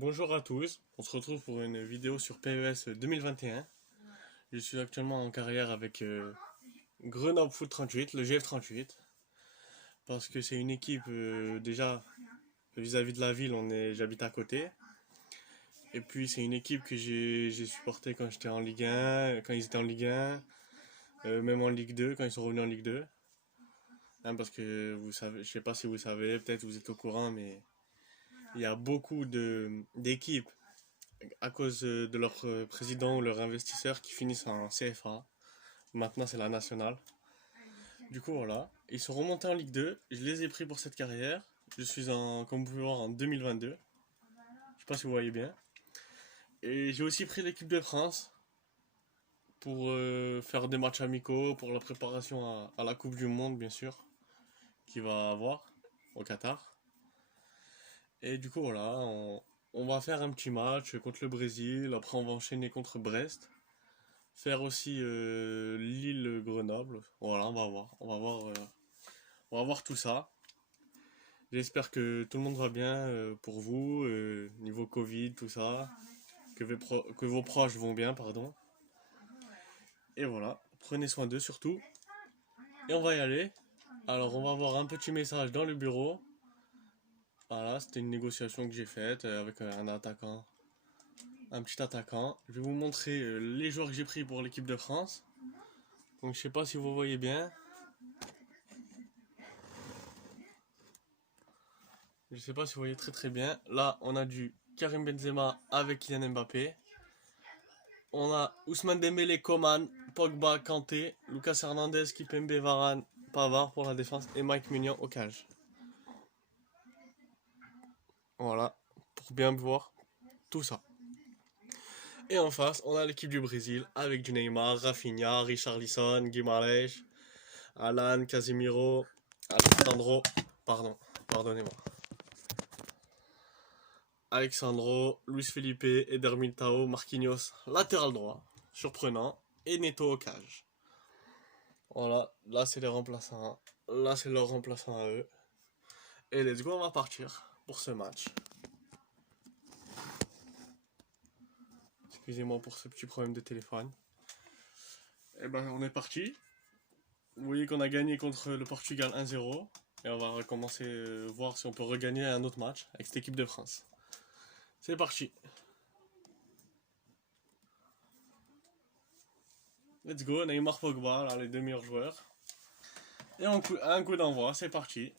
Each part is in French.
Bonjour à tous, on se retrouve pour une vidéo sur PES 2021. Je suis actuellement en carrière avec Grenoble Foot 38, le GF38, parce que c'est une équipe déjà vis-à-vis de la ville, j'habite à côté. Et puis c'est une équipe que j'ai supportée quand j'étais en Ligue 1, quand ils étaient en Ligue 1, même en Ligue 2, quand ils sont revenus en Ligue 2. Hein, parce que vous savez, je sais pas si vous savez, peut-être vous êtes au courant, mais il y a beaucoup d'équipes à cause de leur président ou leur investisseur qui finissent en CFA. Maintenant, c'est la nationale. Du coup, voilà. Ils sont remontés en Ligue 2. Je les ai pris pour cette carrière. Je suis comme vous pouvez voir, en 2022. Je sais pas si vous voyez bien. Et j'ai aussi pris l'équipe de France pour faire des matchs amicaux, pour la préparation à la Coupe du Monde, bien sûr, qui va avoir au Qatar. Et du coup, voilà, on va faire un petit match contre le Brésil. Après, on va enchaîner contre Brest. Faire aussi Lille-Grenoble. Voilà, on va voir. On va voir tout ça. J'espère que tout le monde va bien pour vous, niveau Covid, tout ça. Que vos proches vont bien, pardon. Et voilà, prenez soin d'eux surtout. Et on va y aller. Alors, on va avoir un petit message dans le bureau. Voilà, c'était une négociation que j'ai faite avec un attaquant. Un petit attaquant. Je vais vous montrer les joueurs que j'ai pris pour l'équipe de France. Donc, je sais pas si vous voyez bien. Je sais pas si vous voyez très bien. Là, on a du Karim Benzema avec Kylian Mbappé. On a Ousmane Dembélé, Coman, Pogba, Kanté, Lucas Hernandez, Kipembe, Varane, Pavard pour la défense et Mike Maignan au cage. Voilà, pour bien voir tout ça. Et en face, on a l'équipe du Brésil avec du Neymar, Rafinha, Richarlison, Guimarães, Alan, Casemiro, Alexandro, pardonnez-moi. Alexandro, Luis Felipe, Eder Militao, Marquinhos, latéral droit, surprenant, et Neto au cage. Voilà, là c'est les remplaçants, là c'est leurs remplaçants à eux. Et let's go, on va partir pour ce match. Excusez-moi pour ce petit problème de téléphone. Et ben on est parti. Vous voyez qu'on a gagné contre le Portugal 1-0. Et on va recommencer, voir si on peut regagner un autre match avec cette équipe de France. C'est parti. Let's go, Neymar, Pogba, là, les deux meilleurs joueurs. Et un coup d'envoi, c'est parti.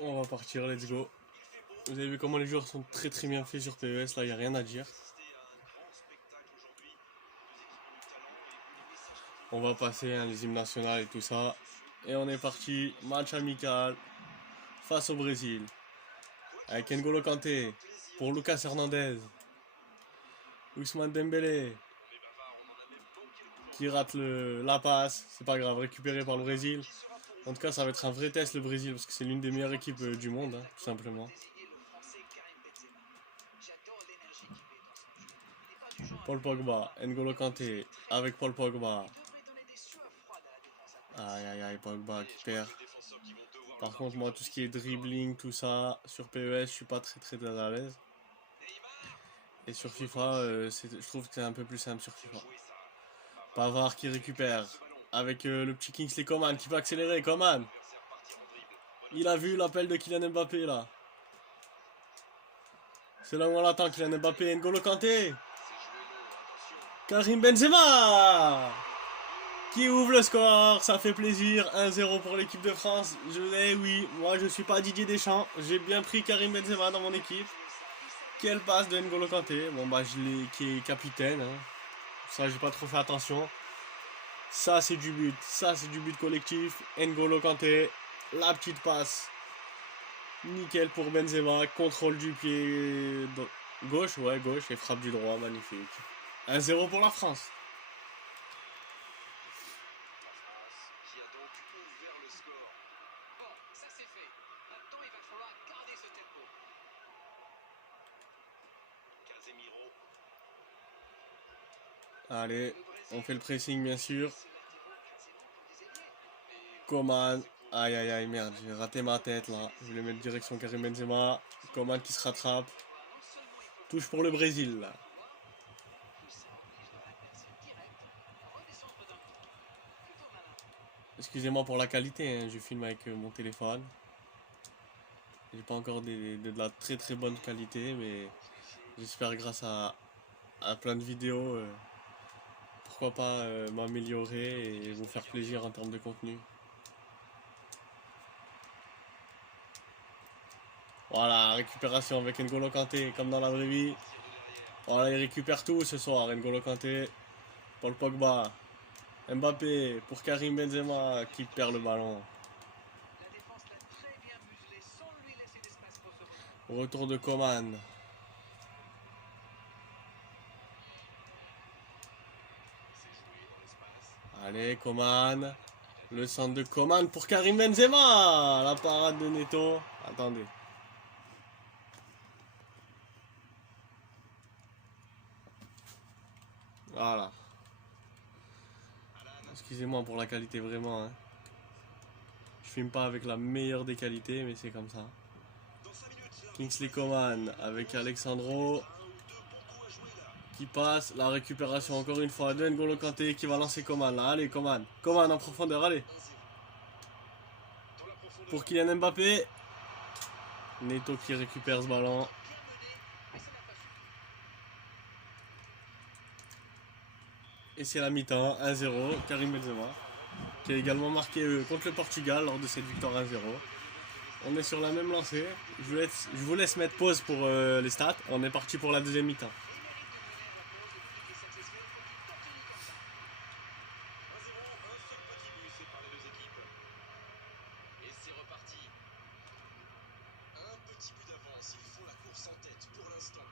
On va partir, let's go. Vous avez vu comment les joueurs sont très bien faits sur PES, là il n'y a rien à dire. On va passer les hymnes nationales et tout ça. Et on est parti, match amical face au Brésil. Avec N'Golo Kanté pour Lucas Hernandez. Ousmane Dembélé qui rate la passe. C'est pas grave, récupéré par le Brésil. En tout cas, ça va être un vrai test le Brésil parce que c'est l'une des meilleures équipes du monde, hein, tout simplement. Paul Pogba, N'Golo Kanté avec Paul Pogba. Aïe, Pogba qui perd. Par contre, moi, tout ce qui est dribbling, tout ça, sur PES, je suis pas très à l'aise. Et sur FIFA, je trouve que c'est un peu plus simple sur FIFA. Pavard qui récupère avec le petit Kingsley Coman qui peut accélérer. Coman, il a vu l'appel de Kylian Mbappé là. C'est là où on l'attend, Kylian Mbappé, N'Golo Kanté. Karim Benzema qui ouvre le score, ça fait plaisir. 1-0 pour l'équipe de France. Oui, moi je suis pas Didier Deschamps. J'ai bien pris Karim Benzema dans mon équipe. Quelle passe de N'Golo Kanté. Bon bah qui est capitaine. Hein. Ça j'ai pas trop fait attention. Ça c'est du but. Ça c'est du but collectif. N'Golo Kanté. La petite passe. Nickel pour Benzema. Contrôle du pied gauche. Ouais, gauche. Et frappe du droit. Magnifique. 1-0 pour la France. donc ouvert le score. Bon, ça c'est fait. Maintenant, il va falloir garder ce tempo. Casemiro. Allez, on fait le pressing bien sûr. Ces latéraux quasiment comme des ailiers. Et Coman. Aïe aïe aïe, merde, j'ai raté ma tête là. Je voulais mettre direction Karim Benzema. Coman qui se rattrape. non seulement il peut Touche pour le Brésil là. pouvoir, en plus ça oblige leur adversaire direct à redescendre d'un cran. Plutôt malin. Excusez-moi pour la qualité, hein, je filme avec mon téléphone. J'ai pas encore de la très très bonne qualité, mais j'espère grâce à plein de vidéos, pourquoi pas m'améliorer et vous faire plaisir en termes de contenu. Voilà, récupération avec N'Golo Kanté, comme dans la vraie vie. Voilà, il récupère tout ce soir, N'Golo Kanté, Paul Pogba, Mbappé, pour Karim Benzema qui perd le ballon. La défense l'a très bien muselé sans lui laisser d'espace pour se retourner. Retour de Coman. C'est joué dans l'espace. Allez, Coman. Le centre de Coman pour Karim Benzema. La parade de Neto. Attendez. Voilà. Excusez-moi pour la qualité, vraiment. Hein. Je filme pas avec la meilleure des qualités, mais c'est comme ça. Dans 5 minutes. Kingsley Coman avec Alexandro qui passe. La récupération encore une fois de N'Golo Kanté qui va lancer Coman. Là. Allez, Coman. Coman en profondeur, allez. Dans la profondeur. Pour Kylian Mbappé. Neto qui récupère ce ballon. Bien mené, mais ça n'a pas suffi. Et c'est la mi-temps, 1-0, Karim Benzema, qui a également marqué contre le Portugal lors de cette victoire 1-0. On est sur la même lancée. Je vous laisse mettre pause pour les stats. On est parti pour la deuxième mi-temps. Et c'est reparti. Un petit but d'avance, ils font la course en tête pour l'instant.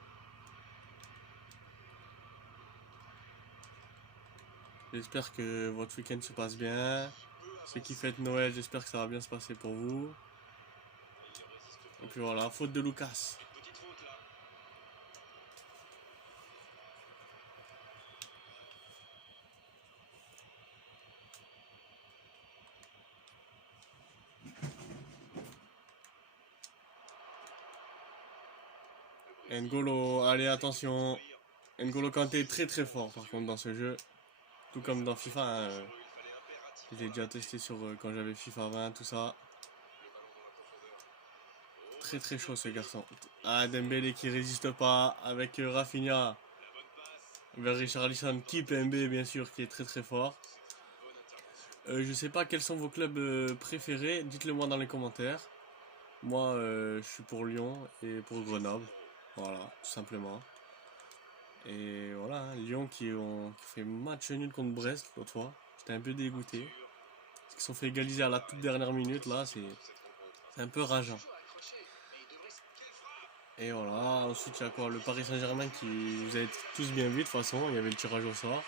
J'espère que votre week-end se passe bien. Ceux qui fêtent Noël, j'espère que ça va bien se passer pour vous. Et puis voilà, faute de Lucas. Petite faute là. N'Golo, allez attention. N'Golo Kanté est très très fort par contre dans ce jeu. Tout comme dans FIFA. Hein. Je l'ai déjà testé sur quand j'avais FIFA 20, tout ça. Très très chaud ce garçon. Ah, Dembélé qui résiste pas avec Rafinha vers Richarlison, qui PMB bien sûr qui est très très fort. Je sais pas quels sont vos clubs préférés, dites-le moi dans les commentaires. Moi je suis pour Lyon et pour Grenoble, voilà tout simplement. Et voilà, hein, Lyon qui fait match nul contre Brest l'autre fois, j'étais un peu dégoûté. Parce qu'ils se sont fait égaliser à la toute dernière minute là, c'est un peu rageant. Et voilà, ensuite il y a quoi? Le Paris Saint-Germain qui, vous avez tous bien vu de toute façon, il y avait le tirage au sort.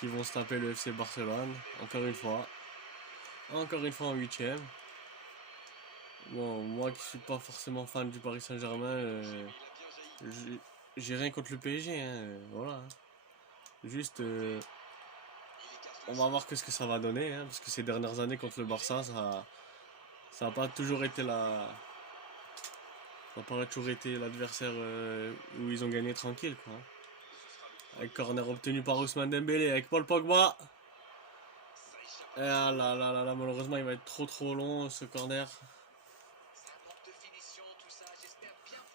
Qui vont se taper le FC Barcelone, encore une fois. Encore une fois en 8ème. Bon, moi qui suis pas forcément fan du Paris Saint-Germain, j'ai rien contre le PSG, hein, voilà. Hein. Juste, on va voir ce que ça va donner, hein, parce que ces dernières années contre le Barça, ça n'a pas toujours été ça n'a pas toujours été l'adversaire où ils ont gagné tranquille, quoi. Avec corner obtenu par Ousmane Dembélé, avec Paul Pogba. Et là, malheureusement, il va être trop long ce corner.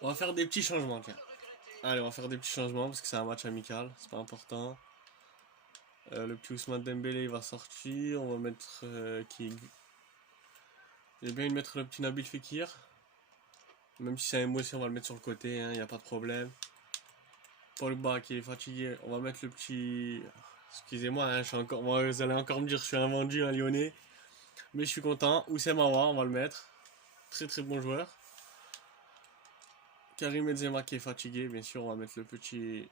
On va faire des petits changements, tiens. Allez, on va faire des petits changements parce que c'est un match amical, c'est pas important. Le petit Ousmane Dembélé il va sortir. On va mettre qui. J'ai bien envie de mettre le petit Nabil Fekir. Même si c'est un émotion, on va le mettre sur le côté, il n'y a pas de problème. Pogba qui est fatigué, on va mettre le petit. Excusez-moi, hein, vous allez encore me dire que je suis un vendu, un lyonnais. Mais je suis content. Oussem Aouar, on va le mettre. Très très bon joueur. Karim Benzema qui est fatigué, bien sûr, on va mettre le petit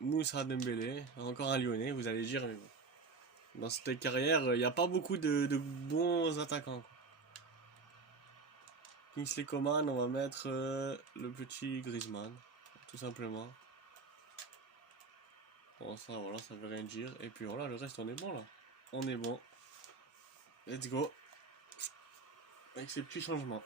Moussa Dembélé. Encore un lyonnais, vous allez dire, mais bon. Dans cette carrière, il n'y a pas beaucoup de bons attaquants, quoi. Kingsley Coman, on va mettre le petit Griezmann, tout simplement. Bon, ça, voilà, ça veut rien dire. Et puis voilà, le reste, on est bon là. On est bon. Let's go. Avec ces petits changements.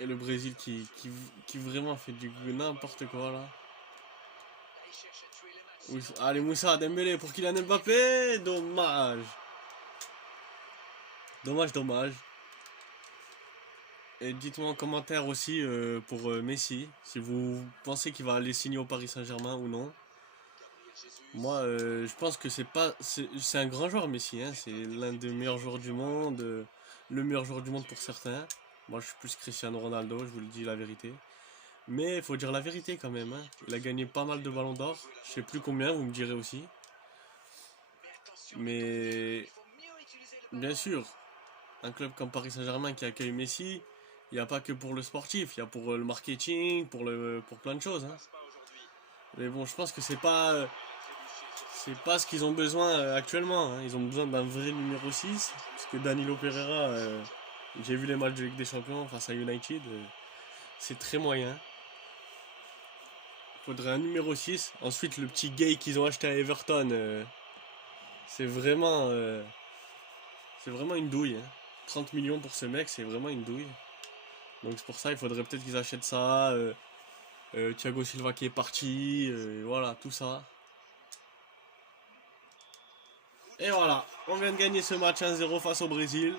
Et le Brésil qui vraiment fait du n'importe quoi là. Là, il cherche à tuer le match. Allez, Moussa, Dembélé pour Kylian Mbappé. Dommage. Dommage. Et dites-moi en commentaire aussi pour Messi, si vous pensez qu'il va aller signer au Paris Saint-Germain ou non. Gabriel Jesus. Moi, je pense que c'est un grand joueur Messi, hein. C'est l'un des meilleurs joueurs du monde, le meilleur joueur du monde pour certains. Moi, je suis plus Cristiano Ronaldo, je vous le dis la vérité. Mais il faut dire la vérité quand même, hein. Il a gagné pas mal de ballons d'or, je sais plus combien, vous me direz aussi. Mais attention, Mais il faut mieux utiliser le ballon. bien sûr, un club comme Paris Saint-Germain qui accueille Messi, il n'y a pas que pour le sportif, il y a pour le marketing, pour plein de choses, hein. Passe pas aujourd'hui. Mais bon, je pense que c'est pas ce qu'ils ont besoin actuellement, hein. Ils ont besoin d'un vrai numéro 6. Parce que Danilo Pereira, j'ai vu les matchs de Ligue des Champions face à United, c'est très moyen. Il faudrait un numéro 6. Ensuite, le petit Gay qu'ils ont acheté à Everton, c'est vraiment une douille, hein. 30 millions pour ce mec, c'est vraiment une douille. Donc c'est pour ça, il faudrait peut-être qu'ils achètent ça. Thiago Silva qui est parti, voilà, tout ça. Et voilà, on vient de gagner ce match 1-0 face au Brésil.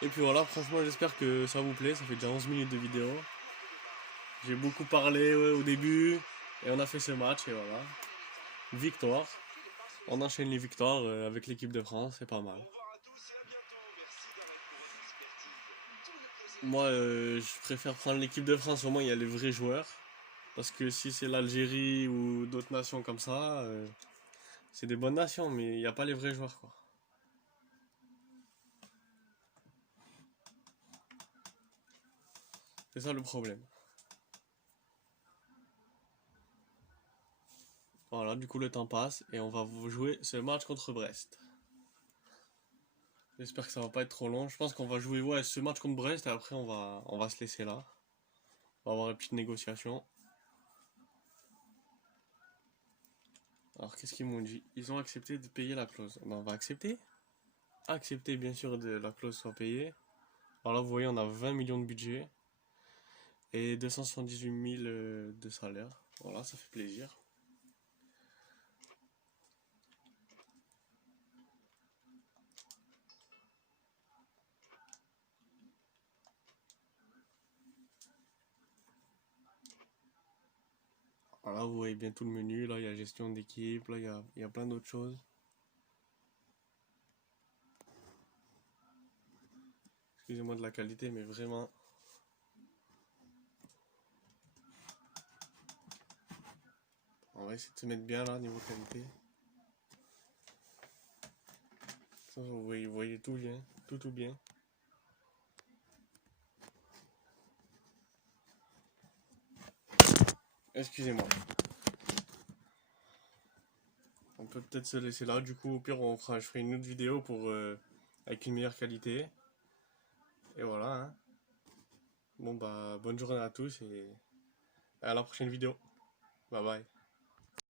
Et puis voilà, franchement, j'espère que ça vous plaît. Ça fait déjà 11 minutes de vidéo. J'ai beaucoup parlé au début. Et on a fait ce match, et voilà. Victoire. On enchaîne les victoires avec l'équipe de France, c'est pas mal. Au revoir à tous et à bientôt. Merci d'Arrêt pour votre expertise. Tout le plaisir. Moi, je préfère prendre l'équipe de France, au moins il y a les vrais joueurs. Parce que si c'est l'Algérie ou d'autres nations comme ça, c'est des bonnes nations, mais il n'y a pas les vrais joueurs, quoi. C'est ça le problème. Voilà, du coup le temps passe et on va jouer ce match contre Brest. J'espère que ça va pas être trop long. Je pense qu'on va jouer ce match contre Brest et après on va se laisser là. On va avoir une petite négociation. Alors qu'est-ce qu'ils m'ont dit? Ils ont accepté de payer la clause. Ben, on va accepter. Accepter bien sûr de la clause soit payée. Alors là vous voyez on a 20 millions de budget. Et 278 000 de salaire. Voilà, ça fait plaisir. Voilà, vous voyez bien tout le menu. Là, il y a gestion d'équipe. Là, il y a plein d'autres choses. Excusez-moi de la qualité, mais vraiment... On va essayer de se mettre bien là, niveau qualité. Ça, vous voyez tout bien. Tout bien. Excusez-moi. On peut peut-être se laisser là. Du coup, au pire, je ferai une autre vidéo avec une meilleure qualité. Et voilà, hein. Bon, bah, bonne journée à tous et à la prochaine vidéo. Bye bye.